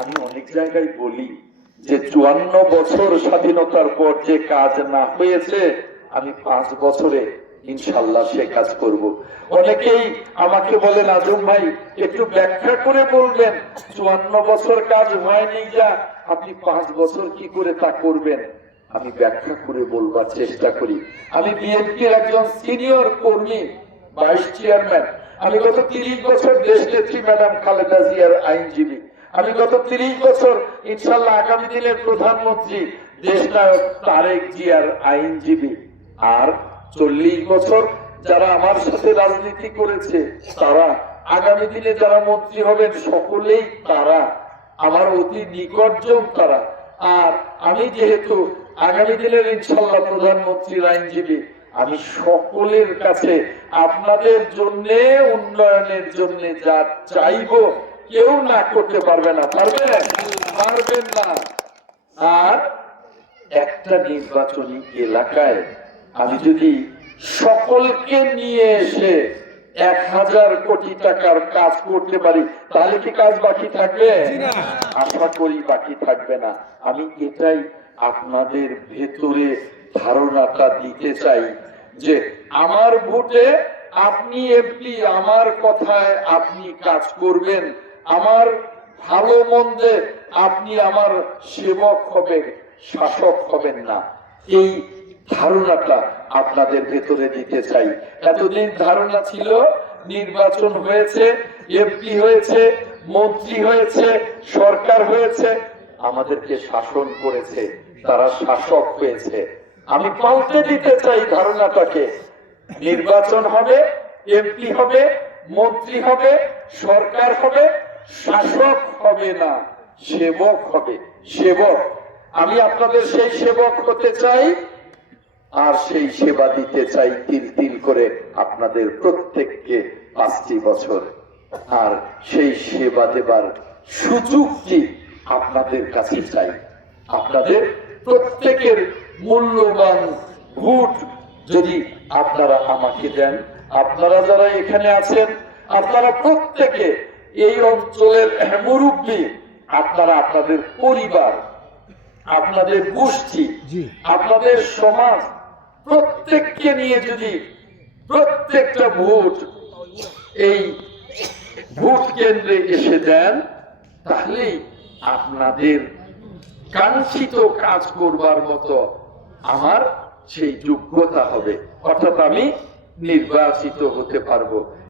আমি অনেক জায়গায় বলি যে 54 বছর স্বাধীনতার পর যে কাজ না হয়েছে আমি 5 বছরে ইনশাআল্লাহ সে কাজ করব। অনেকেই আমাকে বলেন আজম ভাই একটু ব্যাখ্যা করে বলবেন 54 বছর কাজ হয়নি, যা আপনি 5 বছর কি করে তা করবেন। আমি ব্যাখ্যা করে বলবার চেষ্টা করি। আমি বিএনপির একজন সিনিয়র কর্মী, ভাইস চেয়ারম্যান। আমি গত 30 বছর দেশ নেত্রী ম্যাডাম খালেদা জিয়ার আইনজীবী। আমি গত 30 বছর ইনশাআল্লাহ আগামী দিনের প্রধানমন্ত্রী দেশনায়ক তারেক জিয়ার আইনজীবী। আর 40 বছর যারা আমার সাথে রাজনীতি করেছে তারা, আগামী দিনে যারা মন্ত্রী হবেন সকলেই তারা আমার অতি নিকটজন তারা। আর আমি যেহেতু আগামী দিনের ইনশাআল্লাহ প্রধানমন্ত্রীর আইনজীবী, আমি সকলের কাছে আপনাদের জন্য উন্নয়নের জন্য যা চাইবো কেউ না করতে পারবে না। পারবেন না। আর একটা নির্বাচনী এলাকায় আমি যদি সকলকে নিয়ে এসে 1000 কোটি টাকার কাজ করতে পারি তাহলে কি কাজ বাকি থাকবে? আশা করি বাকি থাকবে না। আমি এটাই আপনাদের ভেতরে ধারণাটা দিতে চাই যে আমার ভোটে আপনি এমপি, আমার কথায় আপনি কাজ করবেন, আমার ভালো মন্দে আপনি আমার সেবক হবেন, শাসক হবেন না। এই ধারণাটা আপনাদের ভেতরে দিতে চাই। এতদিন ধারণা ছিল নির্বাচন হয়েছে, এমপি হয়েছে, মন্ত্রী হয়েছে, সরকার হয়েছে, আমাদেরকে শাসন করেছে, তারা শাসক হয়েছে। আমি পাল্টে দিতে চাই ধারণাটাকে। নির্বাচন হবে, এমপি হবে, মন্ত্রী হবে, সরকার হবে, শাসক হবে না, সেবক হবে। সেবক, আমি আপনাদের সেই সেবক হতে চাই আর সেই সেবা দিতে চাই তিল তিল করে আপনাদের প্রত্যেককে 5টি বছর। আর সেই সেবা দেবার সুযোগটি আপনাদের কাছে চাই। আপনাদের প্রত্যেকের মূল্যবান ভোট যদি আপনারা আমাকে দেন, আপনারা যারা এখানে আছেন আপনারা প্রত্যেকে এই অঞ্চলের মুরব্বী, আপনারা আপনাদের পরিবার, আপনাদের গোষ্ঠী, আপনাদের সমাজ প্রত্যেককে নিয়ে যদি প্রত্যেকটা ভোট এই ভোট কেন্দ্রে এসে দেন তাহলেই আপনাদের কাঙ্ক্ষিত কাজ করবার মতো আমার সেই যোগ্যতা হবে, অর্থাৎ আমি নির্বাচিত হতে পারবো।